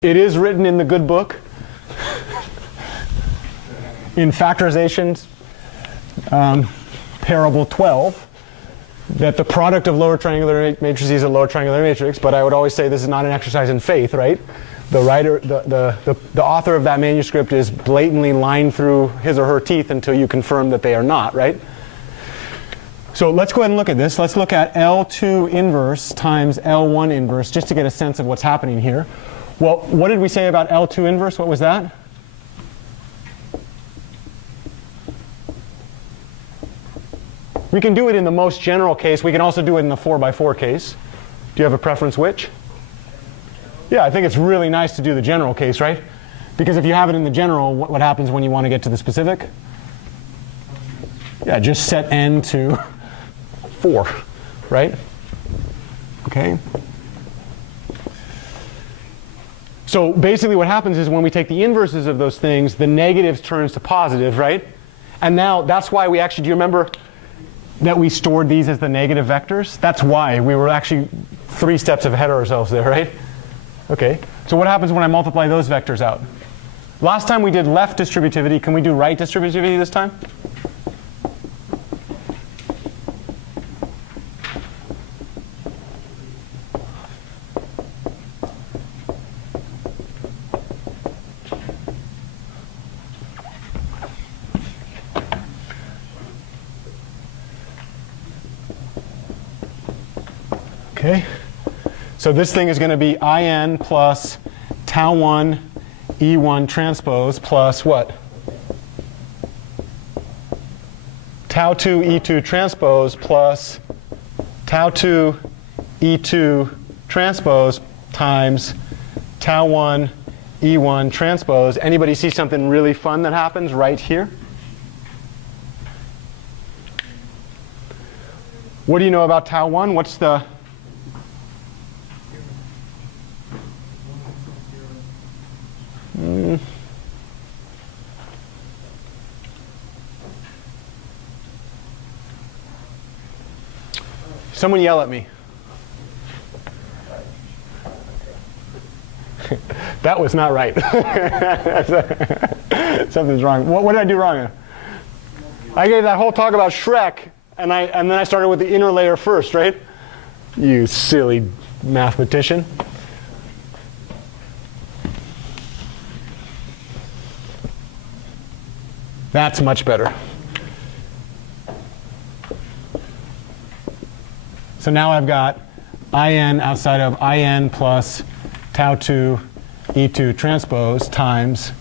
It is written in the good book, in factorizations, parable 12, that the product of lower triangular matrices is a lower triangular matrix, but I would always say this is not an exercise in faith, right? The writer, the author of that manuscript is blatantly lying through his or her teeth until you confirm that they are not, right? So let's go ahead and look at this. Let's look at L2 inverse times L1 inverse just to get a sense of what's happening here. Well, what did we say about L2 inverse? What was that? We can do it in the most general case. We can also do it in the 4x4 case. Do you have a preference which? Yeah, I think it's really nice to do the general case, right? Because if you have it in the general, what happens when you want to get to the specific? Yeah, just set n to 4, right? Okay. So basically what happens is when we take the inverses of those things, the negatives turns to positive, right? And now that's why we actually, do you remember that we stored these as the negative vectors? That's why we were actually 3 steps ahead of ourselves there, right? Okay, so what happens when I multiply those vectors out? Last time we did left distributivity. Can we do right distributivity this time? Okay, so this thing is going to be in plus tau 1 E1 transpose plus what? Tau 2 E2 transpose plus tau 2 E2 transpose times tau 1 E1 transpose. Anybody see something really fun that happens right here? What do you know about tau 1? What's the... Someone yell at me. That was not right. Something's wrong. What did I do wrong? I gave that whole talk about Shrek, and then I started with the inner layer first, right? You silly mathematician. That's much better. So now I've got in outside of in plus tau 2 E2 transpose times,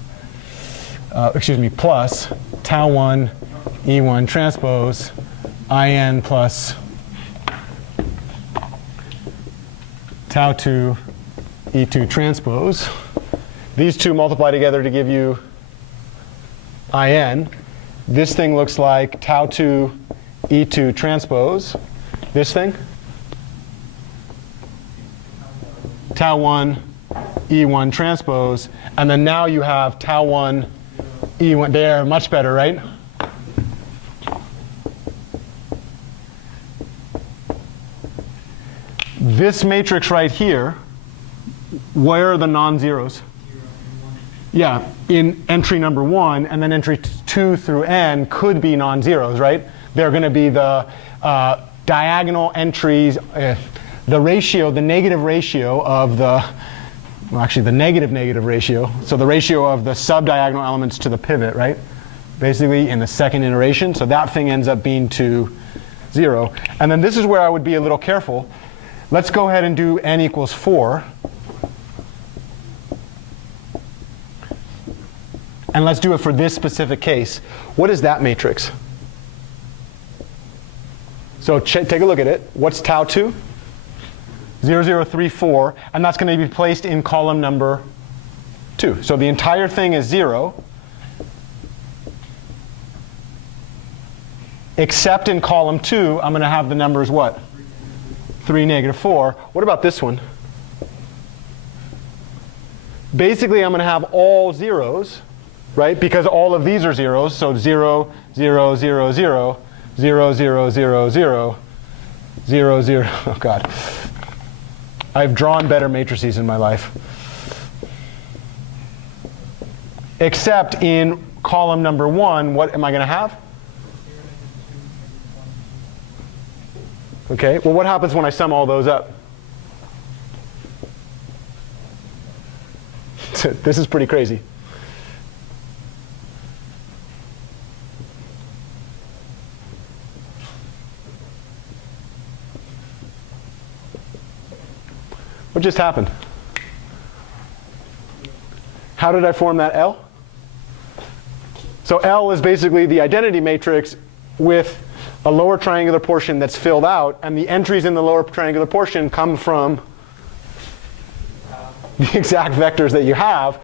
plus tau 1 E1 transpose in plus tau 2 E2 transpose. These two multiply together to give you in. This thing looks like tau 2 E2 transpose. This thing? Tau 1 E1 transpose. And then now you have tau 1 E1. There, much better, right? This matrix right here, where are the non-zeros? Yeah, in entry number 1, and then entry 2 through n could be non-zeros, right? They're going to be the diagonal entries, the ratio, the negative ratio of the, well, actually the negative ratio. So the ratio of the sub-diagonal elements to the pivot, right? Basically in the second iteration. So that thing ends up being to 0. And then this is where I would be a little careful. Let's go ahead and do n equals 4. And let's do it for this specific case. What is that matrix? So take a look at it. What's tau 2? 0, 0, 3, 4. And that's going to be placed in column number 2. So the entire thing is 0. Except in column 2, I'm going to have the numbers what? 3, negative 4. What about this one? Basically, I'm going to have all zeros, right? Because all of these are zeros. So 0, 0, 0, 0, 0, 0, 0, 0, 0, 0. Oh, God. I've drawn better matrices in my life. Except in column number 1, what am I going to have? Okay, well, what happens when I sum all those up? This is pretty crazy. What just happened? How did I form that L? So L is basically the identity matrix with a lower triangular portion that's filled out, and the entries in the lower triangular portion come from the exact vectors that you have.